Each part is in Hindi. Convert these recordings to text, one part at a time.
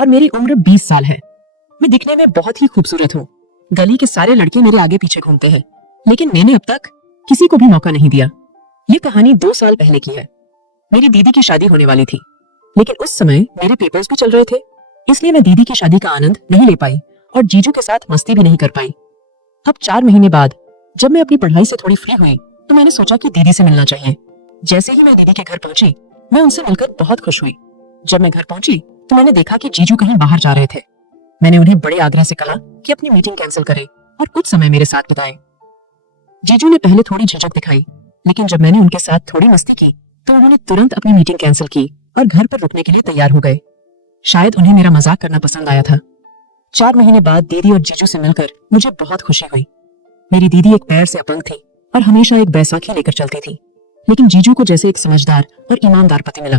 और मेरी उम्र 20 साल है। मैं दिखने में बहुत ही खूबसूरत हूँ। गली के सारे लड़के मेरे आगे पीछे घूमते हैं, लेकिन मैंने अब तक किसी को भी मौका नहीं दिया। ये कहानी 2 साल पहले की है। मेरी दीदी की शादी होने वाली थी, लेकिन उस समय मेरे पेपर्स भी चल रहे थे, इसलिए मैं दीदी की शादी का आनंद नहीं ले पाई और जीजू के साथ मस्ती भी नहीं कर पाई। अब 4 महीने बाद जब मैं अपनी पढ़ाई से थोड़ी फ्री हुई तो मैंने सोचा कि दीदी से मिलना चाहिए। जैसे ही मैं दीदी के घर पहुंची, मैं उनसे मिलकर बहुत खुश हुई। जब मैं घर पहुंची तो मैंने देखा कि जीजू कहीं बाहर जा रहे थे। मैंने उन्हें बड़े आग्रह से कहा कि अपनी मीटिंग कैंसिल करें और कुछ समय मेरे साथ बिताएं। जीजू ने पहले थोड़ी झिझक दिखाई, लेकिन जब मैंने उनके साथ थोड़ी मस्ती की तो उन्होंने तुरंत अपनी मीटिंग कैंसिल की और घर पर रुकने के लिए तैयार हो गए। शायद उन्हें मेरा मजाक करना पसंद आया था। 4 महीने बाद दीदी और जीजू से मिलकर मुझे बहुत खुशी हुई। मेरी दीदी एक पैर से अपंग थी और हमेशा एक बैसाखी लेकर चलती थी, लेकिन जीजू को जैसे एक समझदार और ईमानदार पति मिला।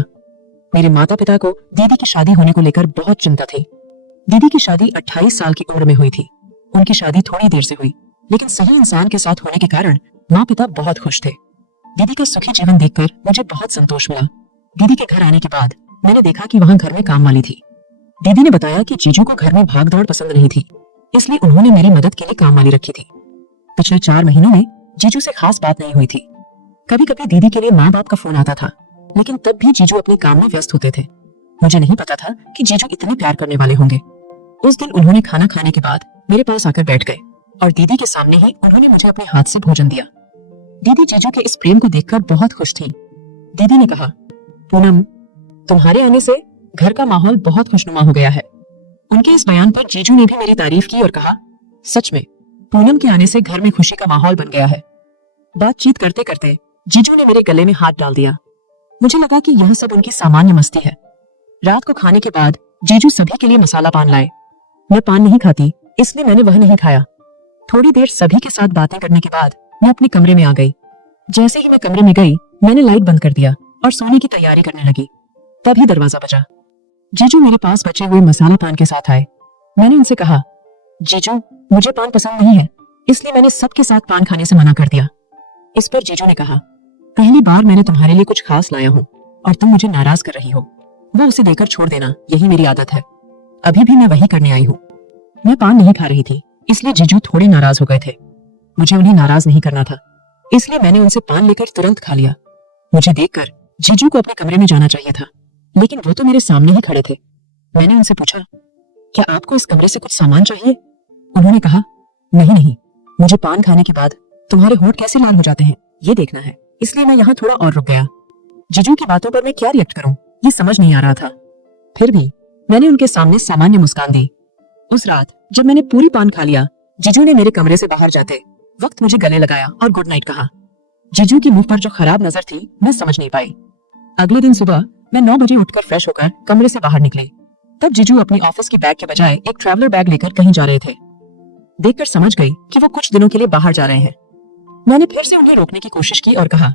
मेरे माता पिता को दीदी की शादी होने को लेकर बहुत चिंता थी। दीदी की शादी 28 साल की उम्र में हुई थी। उनकी शादी थोड़ी देर से हुई, लेकिन सही इंसान के साथ होने के कारण माँ पिता बहुत खुश थे। दीदी का सुखी जीवन देखकर मुझे बहुत संतोष मिला। दीदी के घर आने के बाद मैंने देखा कि वहाँ घर में काम वाली थी। दीदी ने बताया कि जीजू को घर में भाग दौड़ पसंद नहीं थी, इसलिए उन्होंने मेरी मदद के लिए काम वाली रखी थी। पिछले 4 महीनों में जीजू से खास बात नहीं हुई थी। कभी कभी दीदी के लिए माँ बाप का फोन आता था, लेकिन तब भी जीजू अपने काम में व्यस्त होते थे। मुझे नहीं पता था कि जीजू इतने प्यार करने वाले होंगे। उस दिन उन्होंने खाना खाने के बाद मेरे पास आकर बैठ गए और दीदी के सामने ही उन्होंने मुझे अपने हाथ से भोजन दिया। दीदी जीजू के इस प्रेम को देखकर बहुत खुश थी। दीदी ने कहा, पूनम, तुम्हारे आने से घर का माहौल बहुत खुशनुमा हो गया है। उनके इस बयान पर जीजू ने भी मेरी तारीफ की और कहा, सच में पूनम के आने से घर में खुशी का माहौल बन गया है। बातचीत करते करते जीजू ने मेरे गले में हाथ डाल दिया। मुझे लगा कि यह सब उनकी सामान्य मस्ती है। रात को खाने के बाद जीजू सभी के लिए मसाला पान लाए। मैं पान नहीं खाती, इसलिए मैंने वह नहीं खाया। थोड़ी देर सभी के साथ बातें करने के बाद मैं अपने कमरे में आ गई। जैसे ही मैं कमरे में गई, मैंने लाइट बंद कर दिया और सोने की तैयारी करने लगी। तभी दरवाजा बजा। जीजू मेरे पास बचे हुए मसाला पान के साथ आए। मैंने उनसे कहा, जीजू, मुझे पान पसंद नहीं है, इसलिए मैंने सबके साथ पान खाने से मना कर दिया। इस पर जीजू ने कहा, पहली बार मैंने तुम्हारे लिए कुछ खास लाया हूँ और तुम मुझे नाराज कर रही हो। वो उसे देकर छोड़ देना, यही मेरी आदत है। अभी भी मैं वही करने आई हूँ। मैं पान नहीं खा रही थी, इसलिए जीजू थोड़े नाराज हो गए थे। मुझे उन्हें नाराज नहीं करना था, इसलिए मैंने उनसे पान लेकर तुरंत खा लिया। मुझे देखकर जीजू को अपने कमरे में जाना चाहिए था, लेकिन वो तो मेरे सामने ही खड़े थे। मैंने उनसे पूछा, क्या आपको इस कमरे से कुछ सामान चाहिए? उन्होंने कहा, नहीं नहीं, मुझे पान खाने के बाद तुम्हारे होंठ कैसे लाल हो जाते हैं ये देखना है, इसलिए मैं यहाँ थोड़ा और रुक गया। जीजू की बातों पर मैं क्या रिएक्ट करूं, ये समझ नहीं आ रहा था। फिर भी मैंने उनके सामने सामान्य मुस्कान दी। उस रात जब मैंने पूरी पान खा लिया, जीजू ने मेरे कमरे से बाहर जाते वक्त मुझे गले लगाया और गुड नाइट कहा। जीजू की मुंह पर जो खराब नजर थी, मैं समझ नहीं पाई। अगले दिन सुबह मैं 9 बजे उठकर फ्रेश होकर कमरे से बाहर निकली। तब जीजू अपनी ऑफिस की बैग के बजाय एक ट्रैवलर बैग लेकर कहीं जा रहे थे। देखकर समझ गई कि वो कुछ दिनों के लिए बाहर जा रहे हैं। मैंने फिर से उन्हें रोकने की कोशिश की और कहा,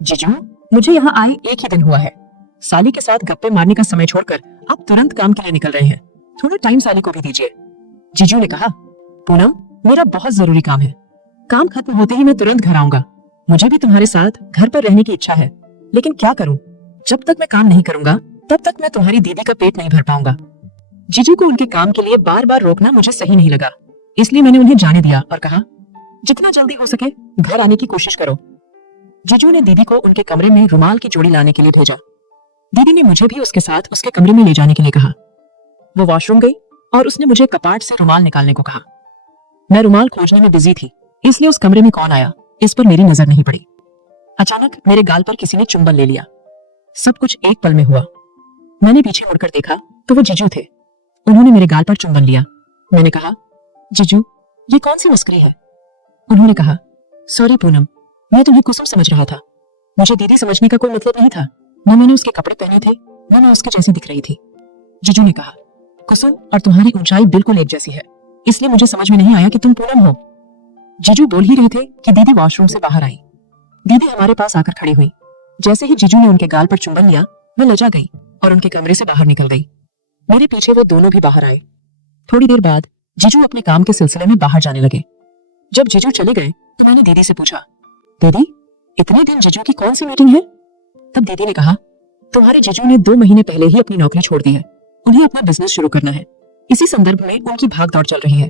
जीजू, मुझे यहाँ आए 1 ही दिन हुआ है। साली के साथ गप्पे मारने का समय छोड़कर आप तुरंत काम के लिए निकल रहे हैं। थोड़ा टाइम साली को भी दीजिए। जीजू ने कहा, पूनम, मेरा बहुत जरूरी काम है। काम खत्म होते ही मैं तुरंत घर आऊंगा। मुझे भी तुम्हारे साथ घर पर रहने की इच्छा है, लेकिन क्या करूं? जब तक मैं काम नहीं करूंगा तब तक मैं तुम्हारी दीदी का पेट नहीं भर पाऊंगा। जीजू को उनके काम के लिए बार बार रोकना मुझे सही नहीं लगा, इसलिए मैंने उन्हें जाने दिया और कहा, जितना जल्दी हो सके घर आने की कोशिश करो। जीजू ने दीदी को उनके कमरे में रुमाल की जोड़ी लाने के लिए भेजा। दीदी ने मुझे भी उसके साथ उसके कमरे में ले जाने के लिए कहा। वो वॉशरूम गई और उसने मुझे कपाट से रुमाल निकालने को कहा। मैं रुमाल खोजने में बिजी थी, इसलिए उस कमरे में कौन आया इस पर मेरी नजर नहीं पड़ी। अचानक मेरे गाल पर किसी ने चुंबन ले लिया। सब कुछ एक पल में हुआ। मैंने पीछे मुड़कर देखा तो वो जीजू थे। उन्होंने मेरे गाल पर चुंबन लिया। मैंने कहा, जीजू, ये कौन सी मस्करी है? उन्होंने कहा, सॉरी पूनम, मैं तुम्हें कुसुम समझ रहा था। मुझे दीदी समझने का कोई मतलब नहीं था। न मैंने उसके कपड़े पहने थे, न मैं उसके जैसी दिख रही थी। जीजू ने कहा, कुसुम और तुम्हारी ऊंचाई बिल्कुल एक जैसी है, इसलिए मुझे समझ में नहीं आया कि तुम पूनम हो। जीजू बोल ही रहे थे कि दीदी वॉशरूम से बाहर आई। दीदी हमारे पास आकर खड़ी हुई। जैसे ही जीजू ने उनके गाल पर चुंबन लिया, मैं लजा गई और उनके कमरे से बाहर निकल गई। मेरे पीछे वो दोनों भी बाहर आए। थोड़ी देर बाद जीजू अपने काम के सिलसिले में बाहर जाने लगे। जब जीजू चले गए तो मैंने दीदी से पूछा, दीदी, इतने दिन जीजू की कौन सी मीटिंग है? तब दीदी ने कहा, तुम्हारे जीजू ने 2 महीने पहले ही अपनी नौकरी छोड़ दी है। उन्हें अपना बिजनेस शुरू करना है। इसी संदर्भ में उनकी भाग दौड़ चल रही है।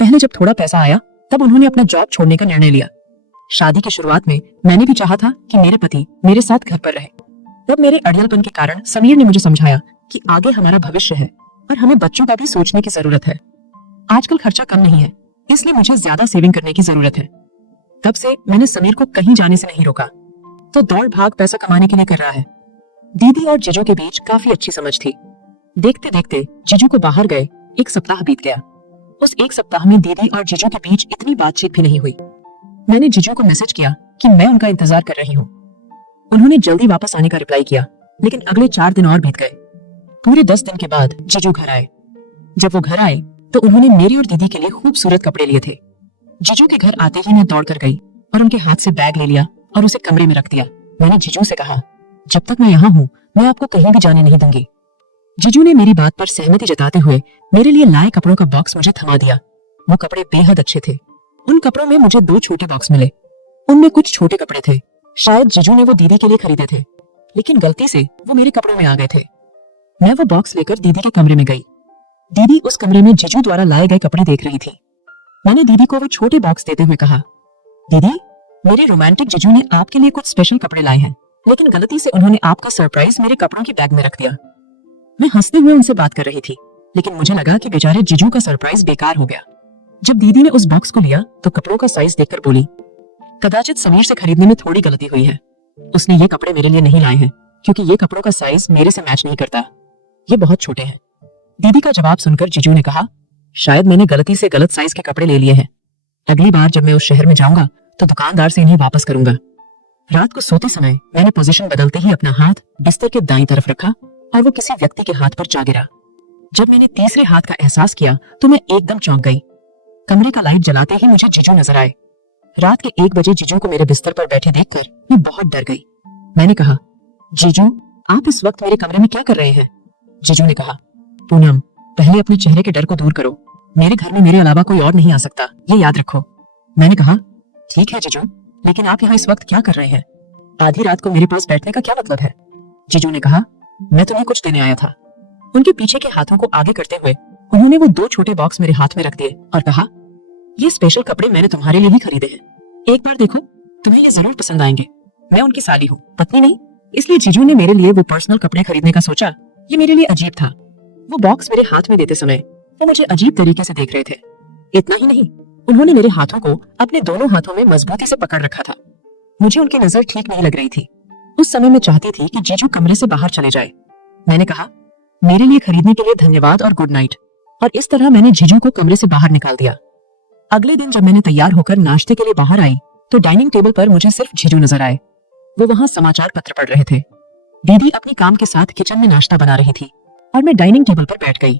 पहले जब थोड़ा पैसा आया तब उन्होंने अपना जॉब छोड़ने का निर्णय लिया। शादी की शुरुआत में मैंने भी चाहा था कि मेरे पति मेरे साथ घर पर रहे। तब मेरे अड़ियलपन के कारण समीर ने मुझे समझाया कि आगे हमारा भविष्य है और हमें बच्चों का भी सोचने की जरूरत है। आजकल खर्चा कम नहीं है, इसलिए मुझे ज्यादा सेविंग करने की जरूरत है। तब से मैंने समीर को कहीं जाने से नहीं रोका, तो दौड़ भाग पैसा कमाने के लिए कर रहा है। दीदी और जीजू के बीच काफी अच्छी समझ थी। देखते देखते जीजू को बाहर गए 1 सप्ताह बीत गया। उस 1 सप्ताह में दीदी और जीजू के बीच इतनी बातचीत भी नहीं हुई। मैंने जीजू को मैसेज किया कि मैं उनका इंतजार कर रही हूँ। उन्होंने जल्दी वापस आने का रिप्लाई किया, लेकिन अगले 4 दिन और बीत गए। पूरे 10 दिन के बाद जीजू घर आए। जब वो घर आए तो उन्होंने मेरी और दीदी के लिए खूबसूरत कपड़े लिए थे। जीजू के घर आते ही मैं दौड़ कर गई और उनके हाथ से बैग ले लिया और उसे कमरे में रख दिया। मैंने जीजू से कहा, जब तक मैं यहाँ हूँ मैं आपको कहीं भी जाने नहीं दूंगी। जीजू ने मेरी बात पर सहमति जताते हुए मेरे लिए लाए कपड़ों का बॉक्स मुझे थमा दिया। वो कपड़े बेहद अच्छे थे। उन कपड़ों में मुझे 2 छोटे बॉक्स मिले। उनमें कुछ छोटे कपड़े थे, शायद जीजू ने वो दीदी के लिए खरीदे थे, लेकिन गलती से वो मेरे कपड़ों में आ गए थे। मैं वो बॉक्स लेकर दीदी के कमरे में गई। दीदी उस कमरे में जीजू द्वारा लाए गए कपड़े देख रही थी। मैंने दीदी को वो छोटे बॉक्स देते हुए कहा, दीदी, मेरे रोमांटिक जीजू ने आपके लिए कुछ स्पेशल कपड़े लाए हैं, लेकिन गलती से उन्होंने आपका सरप्राइज मेरे कपड़ों की बैग में रख दिया। मैं हंसते हुए उनसे बात कर रही थी, लेकिन मुझे लगा कि बेचारे जीजू का सरप्राइज बेकार हो गया। जब दीदी ने उस बॉक्स को लिया तो कपड़ों का साइज देखकर बोली, कदाचित समीर से खरीदने में थोड़ी गलती हुई है। उसने ये कपड़े मेरे लिए नहीं लाए हैं क्योंकि ये कपड़ों का साइज मेरे से मैच नहीं करता। ये बहुत छोटे हैं। दीदी का जवाब सुनकर जीजू ने कहा, शायद मैंने गलती से गलत साइज के कपड़े ले लिए हैं। अगली बार जब मैं उस शहर में जाऊंगा तो दुकानदार से इन्हें वापस करूंगा। रात को सोते समय मैंने पोजीशन बदलते ही अपना हाथ बिस्तर के दाईं तरफ रखा और वो किसी व्यक्ति के हाथ पर जा गिरा। जब मैंने तीसरे हाथ का एहसास किया तो मैं एकदम चौंक गई। कमरे का लाइट जलाते ही मुझे जीजू नजर आए। रात के 1 बजे जीजू को मेरे बिस्तर पर बैठे देखकर मैं बहुत डर गई। मैंने कहा, जीजू, आप इस वक्त मेरे कमरे में क्या कर रहे हैं? जीजू ने कहा, पूनम, पहले अपने चेहरे के डर को दूर करो। मेरे घर में मेरे अलावा कोई और नहीं आ सकता, ये याद रखो। मैंने कहा, ठीक है जीजू, लेकिन आप यहाँ इस वक्त क्या कर रहे हैं? आधी रात को मेरे पास बैठने का क्या मतलब है? जीजू ने कहा, मैं तुम्हें कुछ देने आया था। उनके पीछे के हाथों को आगे करते हुए उन्होंने वो 2 छोटे बॉक्स मेरे हाथ में रख दिए और कहा, ये स्पेशल कपड़े मैंने तुम्हारे लिए ही खरीदे हैं। एक बार देखो, तुम्हें ये जरूर पसंद आएंगे। मैं उनकी साली हूँ, पत्नी नहीं, इसलिए जीजू ने मेरे लिए वो पर्सनल कपड़े खरीदने का सोचा। ये मेरे लिए अजीब था। वो बॉक्स मेरे हाथ में देते समय वो मुझे अजीब तरीके से देख रहे थे। इतना ही नहीं, उन्होंने मेरे हाथों को अपने दोनों हाथों में मजबूती से पकड़ रखा था। मुझे उनकी नजर ठीक नहीं लग रही थी। उस समय मैं चाहती थी कि जीजू कमरे से बाहर चले जाए। मैंने कहा, मेरे लिए खरीदने के लिए धन्यवाद और गुड नाइट, और इस तरह मैंने जीजू को कमरे से बाहर निकाल दिया। अगले दिन जब मैंने तैयार होकर नाश्ते के लिए बाहर आई तो डाइनिंग टेबल पर मुझे सिर्फ जीजू नजर आए। वो वहाँ समाचार पत्र पढ़ रहे थे। दीदी अपनी काम के साथ किचन में नाश्ता बना रही थी और मैं डाइनिंग टेबल पर बैठ गई।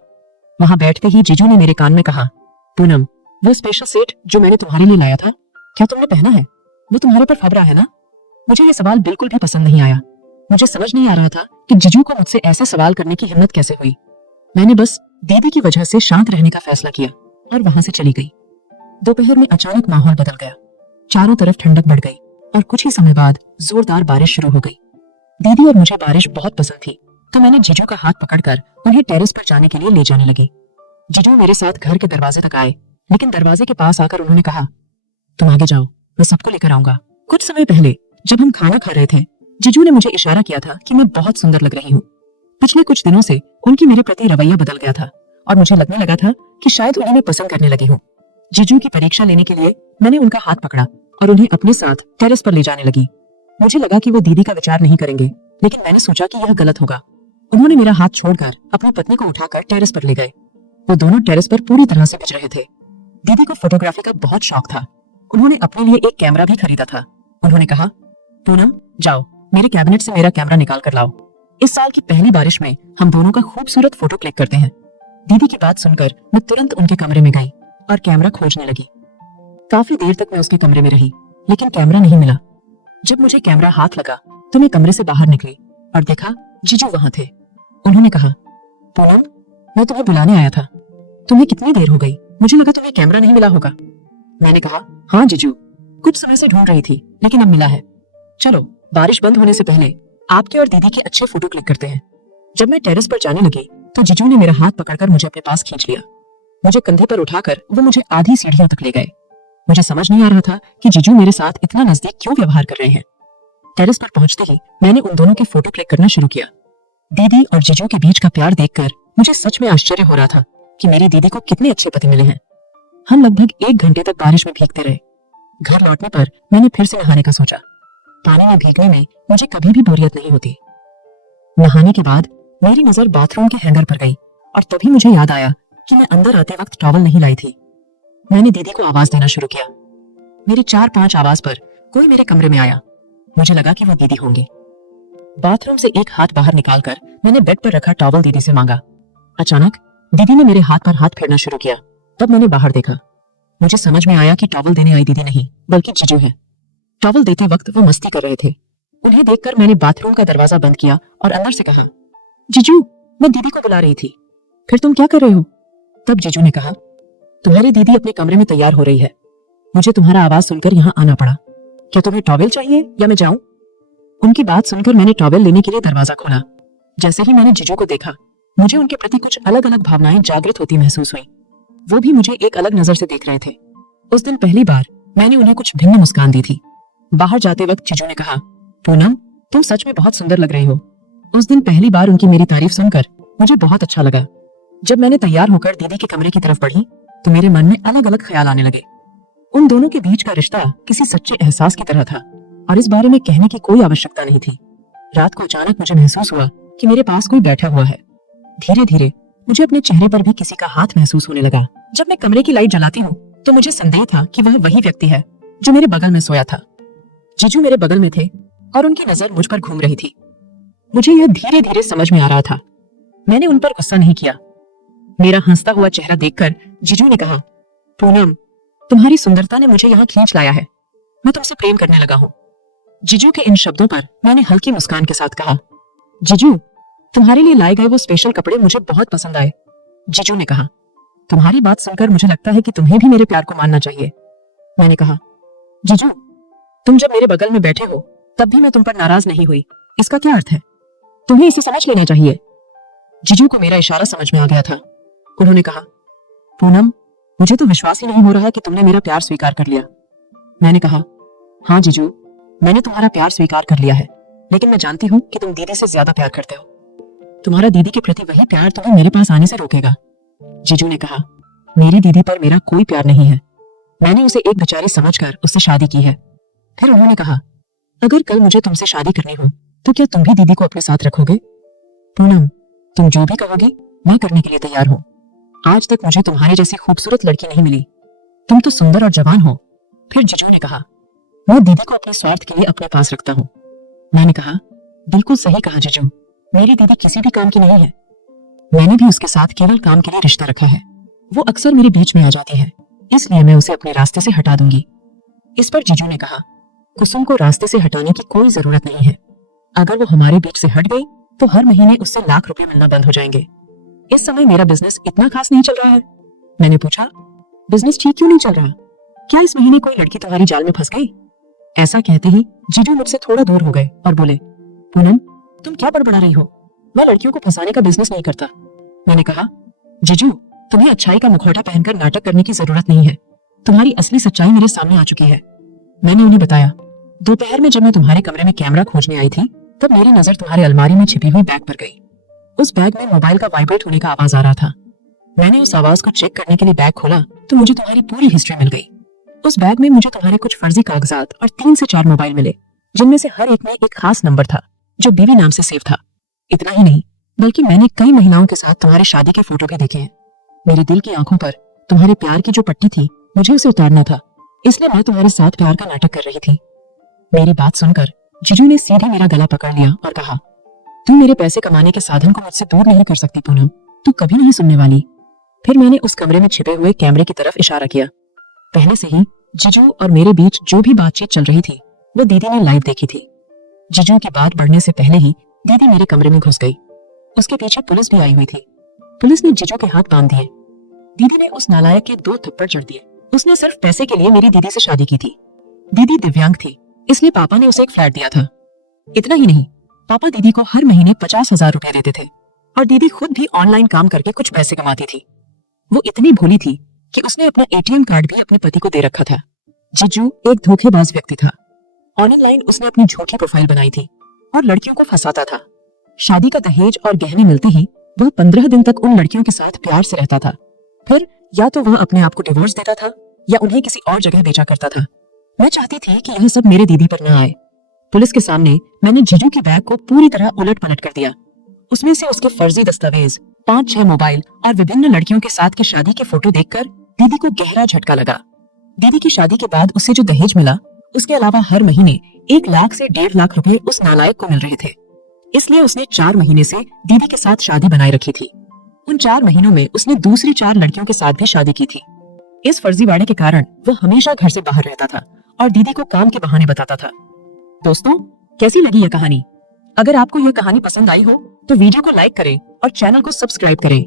वहां बैठते ही जीजू ने मेरे कान में कहा, पूनम, वो स्पेशल सेट जो मैंने तुम्हारे लिए लाया था, क्या तुमने पहना है? वो तुम्हारे पर फबरा है ना? मुझे ये सवाल बिल्कुल भी पसंद नहीं आया। मुझे समझ नहीं आ रहा था कि जीजू को मुझसे ऐसे सवाल करने की हिम्मत कैसे हुई। मैंने बस दीदी की वजह से शांत रहने का फैसला किया और वहां से चली गई। दोपहर में अचानक माहौल बदल गया। चारों तरफ ठंडक बढ़ गई और कुछ ही समय बाद जोरदार बारिश शुरू हो गई। दीदी और मुझे बारिश बहुत पसंद थी, तो मैंने जीजू का हाथ पकड़कर उन्हें टेरेस पर जाने के लिए ले जाने लगी। जीजू मेरे साथ घर के दरवाजे तक आए, लेकिन दरवाजे के पास आकर उन्होंने कहा, तुम आगे जाओ, मैं सबको लेकर आऊंगा। कुछ समय पहले जब हम खाना खा रहे थे, जीजू ने मुझे इशारा किया था कि मैं बहुत सुंदर लग रही हूँ। पिछले कुछ दिनों से उनकी मेरे प्रति रवैया बदल गया था और मुझे लगने लगा था कि शायद उन्हें मैं पसंद करने लगी हूँ। जीजू की परीक्षा लेने के लिए मैंने उनका हाथ पकड़ा और उन्हें अपने साथ टेरेस पर ले जाने लगी। मुझे लगा कि वो दीदी का विचार नहीं करेंगे, लेकिन मैंने सोचा कि यह गलत होगा। उन्होंने मेरा हाथ छोड़कर अपनी पत्नी को उठाकर टेरेस पर ले गए। वो दोनों टेरेस पर पूरी तरह से भिज रहे थे। दीदी को फोटोग्राफी का बहुत शौक था। उन्होंने अपने लिए एक कैमरा भी खरीदा था। उन्होंने कहा, पूनम, जाओ मेरे कैबिनेट से मेरा कैमरा निकाल कर लाओ। इस साल की पहली बारिश में हम दोनों का खूबसूरत फोटो क्लिक करते हैं। दीदी की बात सुनकर मैं तुरंत उनके कमरे में गई और कैमरा खोजने लगी। काफी देर तक मैं उसके कमरे में रही, लेकिन कैमरा नहीं मिला। जब मुझे कैमरा हाथ लगा तो मैं कमरे से बाहर निकली और देखा जीजू वहां थे। उन्होंने कहा, पूनम, मैं तुम्हें बुलाने आया था। तुम्हें कितनी देर हो गई? मुझे लगा तुम्हें कैमरा नहीं मिला होगा। मैंने कहा, हाँ जीजू, कुछ समय से ढूंढ रही थी, लेकिन अब मिला है। चलो बारिश बंद होने से पहले आपके और दीदी के अच्छे फोटो क्लिक करते हैं। जब मैं टेरेस पर जाने लगी तो जीजू ने मेरा हाथ पकड़कर मुझे अपने पास खींच लिया। मुझे कंधे पर उठाकर वो मुझे आधी सीढ़ियों तक ले गए। मुझे समझ नहीं आ रहा था कि जीजू मेरे साथ इतना नजदीक क्यों व्यवहार कर रहे हैं। टेरेस पर पहुंचते ही मैंने उन दोनों के फोटो क्लिक करना शुरू किया। दीदी और जीजू के बीच का प्यार देखकर मुझे सच में आश्चर्य हो रहा था कि मेरी दीदी को कितने अच्छे पति मिले हैं। हम लगभग 1 घंटे तक बारिश में भीगते रहे। घर लौटने पर मैंने फिर से नहाने का सोचा। पानी में भीगने में मुझे कभी भी बोरियत नहीं होती। नहाने के बाद मेरी नजर बाथरूम के हैंगर पर गई और तभी मुझे याद आया कि मैं अंदर आते वक्त टॉवल नहीं लाई थी। मैंने दीदी को आवाज देना शुरू किया। मेरी 4-5 आवाज पर कोई मेरे कमरे में आया। मुझे लगा कि वो दीदी होंगी। बाथरूम से एक हाथ बाहर निकालकर मैंने बेड पर रखा टॉवल दीदी से मांगा। अचानक दीदी ने मेरे हाथ पर हाथ फेरना शुरू किया। तब मैंने बाहर देखा। मुझे समझ में आया कि टॉवल देने आई दीदी नहीं बल्कि जीजू है। टॉवल देते वक्त वो मस्ती कर रहे थे। उन्हें देखकर मैंने बाथरूम का दरवाजा बंद किया और अंदर से कहा, जीजू, मैं दीदी को बुला रही थी। फिर तुम क्या कर रहे हो? तब जीजू ने कहा, तुम्हारी दीदी अपने कमरे में तैयार हो रही है। मुझे तुम्हारा आवाज सुनकर यहाँ आना पड़ा। क्या तुम्हें टॉवेल चाहिए या मैं जाऊं? उनकी बात सुनकर मैंने टॉवेल लेने के लिए दरवाजा खोला। जैसे ही मैंने जीजू को देखा, मुझे उनके प्रति कुछ अलग अलग भावनाएं जागृत होती महसूस हुई। वो भी मुझे एक अलग नजर से देख रहे थे। उस दिन पहली बार मैंने उन्हें कुछ भिन्न मुस्कान दी थी। बाहर जाते वक्त जीजू ने कहा, पूनम, तुम सच में बहुत सुंदर लग रही हो। उस दिन पहली बार उनकी मेरी तारीफ सुनकर मुझे बहुत अच्छा लगा। जब मैंने तैयार होकर दीदी के कमरे की तरफ बढ़ी तो मेरे मन में अलग अलग ख्याल आने लगे। उन दोनों के बीच का रिश्ता किसी सच्चे एहसास की तरह था और इस बारे में कहने की कोई आवश्यकता नहीं थी। रात को अचानक मुझे महसूस हुआ कि मेरे पास कोई बैठा हुआ है। धीरे धीरे मुझे अपने चेहरे पर भी किसी का हाथ महसूस होने लगा। जब मैं कमरे की लाइट जलाती हूँ तो मुझे संदेह था कि वह वही व्यक्ति है जो मेरे बगल में सोया था। जीजू मेरे बगल में थे और उनकी नजर मुझ पर घूम रही थी। मुझे यह धीरे धीरे समझ में आ रहा था। मैंने उन पर गुस्सा नहीं किया। मेरा हंसता हुआ चेहरा देखकर जीजू ने कहा, पूनम, तुम्हारी सुंदरता ने मुझे यहाँ खींच लाया है। मैं तुमसे प्रेम करने लगा हूँ। जीजू के इन शब्दों पर मैंने हल्की मुस्कान के साथ कहा, जीजू, तुम्हारे लिए लाए गए वो स्पेशल कपड़े मुझे बहुत पसंद आए। जीजू ने कहा, तुम्हारी बात सुनकर मुझे लगता है कि तुम्हें भी मेरे प्यार को मानना चाहिए। मैंने कहा, जीजू, तुम जब मेरे बगल में बैठे हो तब भी मैं तुम पर नाराज नहीं हुई। इसका क्या अर्थ है? तुम्हें इसे समझ लेना चाहिए। जीजू को मेरा इशारा समझ में आ गया था। उन्होंने कहा, पूनम, मुझे तो विश्वास ही नहीं हो रहा कि तुमने मेरा प्यार स्वीकार कर लिया। मैंने कहा, हाँ जीजू, मैंने तुम्हारा प्यार स्वीकार कर लिया है, लेकिन मैं जानती हूँ कि तुम दीदी से ज्यादा प्यार करते हो। तुम्हारा दीदी के प्रति वही प्यार तुम्हें मेरे पास आने से रोकेगा। जीजू ने कहा, मेरी दीदी पर मेरा कोई प्यार नहीं है। मैंने उसे एक बेचारी समझकर उससे शादी की है। फिर उन्होंने कहा, अगर कल मुझे तुमसे शादी करनी हो तो क्या तुम भी दीदी को अपने साथ रखोगे? पूनम, तुम जो भी कहोगी मैं करने के लिए तैयार हूँ। आज तक मुझे तुम्हारी जैसी खूबसूरत लड़की नहीं मिली। तुम तो सुंदर और जवान हो। फिर जीजू ने कहा, मैं दीदी को अपने स्वार्थ के लिए अपने पास रखता हूँ। मैंने कहा, बिल्कुल सही कहा जीजू, मेरी दीदी किसी भी काम की नहीं है। मैंने भी उसके साथ केवल काम के लिए रिश्ता रखा है। वो अक्सर मेरे बीच में आ जाती है, इसलिए मैं उसे अपने रास्ते से हटा दूंगी। इस पर जीजू ने कहा, कुसुम को रास्ते से हटाने की कोई जरूरत नहीं है। अगर वो हमारे बीच से हट गई तो हर महीने उससे लाख रुपए मिलना बंद हो जाएंगे। इस समय मेरा बिजनेस इतना खास नहीं चल रहा है। मैंने पूछा, बिजनेस ठीक क्यों नहीं चल रहा? क्या इस महीने कोई लड़की तुम्हारी जाल में फंस गई? ऐसा कहते ही जीजू मुझसे थोड़ा दूर हो गए और बोले, पूनम, तुम क्या बड़बड़ा रही हो? मैं लड़कियों को फंसाने का बिजनेस नहीं करता। मैंने कहा, जीजू, तुम्हें अच्छाई का मुखौटा पहनकर नाटक करने की जरूरत नहीं है। तुम्हारी असली सच्चाई मेरे सामने आ चुकी है। मैंने उन्हें बताया, दोपहर में जब मैं तुम्हारे कमरे में कैमरा खोजने आई थी तब मेरी नजर तुम्हारी अलमारी में छिपी हुई बैग पर गई। उस बैग में मोबाइल का वाइब्रेट होने का आवाज आ रहा था। मैंने उस आवाज को चेक करने के लिए बैग खोला तो मुझे तुम्हारी पूरी हिस्ट्री मिल गई। उस बैग में मुझे तुम्हारे कुछ फर्जी कागजात और 3 से 4 मोबाइल मिले, जिनमें से हर एक में एक खास नंबर था जो बीवी नाम से सेव था। इतना ही नहीं, बल्कि मैंने कई महिलाओं के साथ तुम्हारी शादी के फोटो भी देखे हैं। मेरे दिल की आंखों पर तुम्हारे प्यार की जो पट्टी थी, मुझे उसे उतारना था, इसलिए मैं तुम्हारे साथ प्यार का नाटक कर रही थी। मेरी बात सुनकर जीजू ने सीधे मेरा गला पकड़ लिया और कहा, तू मेरे पैसे कमाने के साधन को मुझसे दूर नहीं कर सकती पूनम, तू कभी नहीं सुनने वाली। फिर मैंने उस कमरे में छिपे हुए कैमरे की तरफ इशारा किया। पहले से ही जीजू और मेरे बीच जो भी बातचीत चल रही थी वो दीदी ने लाइव देखी थी। जीजू की बात बढ़ने से पहले ही दीदी मेरे कमरे में घुस गई। उसके पीछे पुलिस भी आई हुई थी। पुलिस ने जीजू के हाथ बांध दिए। दीदी ने उस नालायक के 2 थप्पड़ जड़ दिए। उसने सिर्फ पैसे के लिए मेरी दीदी से शादी की थी। दीदी दिव्यांग थी, इसलिए पापा ने उसे एक फ्लैट दिया था। इतना ही नहीं, पापा दीदी को हर महीने 50,000 रुपए देते थे। और दीदी खुद भी ऑनलाइन काम करके कुछ पैसे कमाती थी। वो इतनी भोली थी कि उसने अपना एटीएम कार्ड भी अपने पति को दे रखा था। जीजू एक धोखेबाज व्यक्ति था। ऑनलाइन उसने अपनी झूठी प्रोफाइल बनाई थी और लड़कियों को फंसाता था। शादी का दहेज और गहने मिलते ही वह 15 दिन तक उन लड़कियों के साथ प्यार से रहता था। फिर या तो वह अपने आप को डिवोर्स देता था या उन्हें किसी और जगह बेचा करता था। मैं चाहती थी कि यह सब मेरे दीदी पर न आए। पुलिस के सामने मैंने जीजू की बैग को पूरी तरह उलट पलट कर दिया। उसमें से उसके फर्जी दस्तावेज, 5-6 मोबाइल और विभिन्न लड़कियों के साथ की शादी के फोटो देखकर दीदी को गहरा झटका लगा। दीदी की शादी के बाद उससे जो दहेज मिला, उसके अलावा हर महीने 1 लाख से 1.5 लाख रुपए उस नालायक को मिल रहे थे। इसलिए उसने 4 महीने से दीदी के साथ शादी बनाए रखी थी। उन 4 महीनों में उसने दूसरी 4 लड़कियों के साथ भी शादी की थी। इस फर्जीवाड़े के कारण वह हमेशा घर से बाहर रहता था और दीदी को काम के बहाने बताता था। दोस्तों, कैसी लगी यह कहानी? अगर आपको यह कहानी पसंद आई हो तो वीडियो को लाइक करें और चैनल को सब्सक्राइब करें।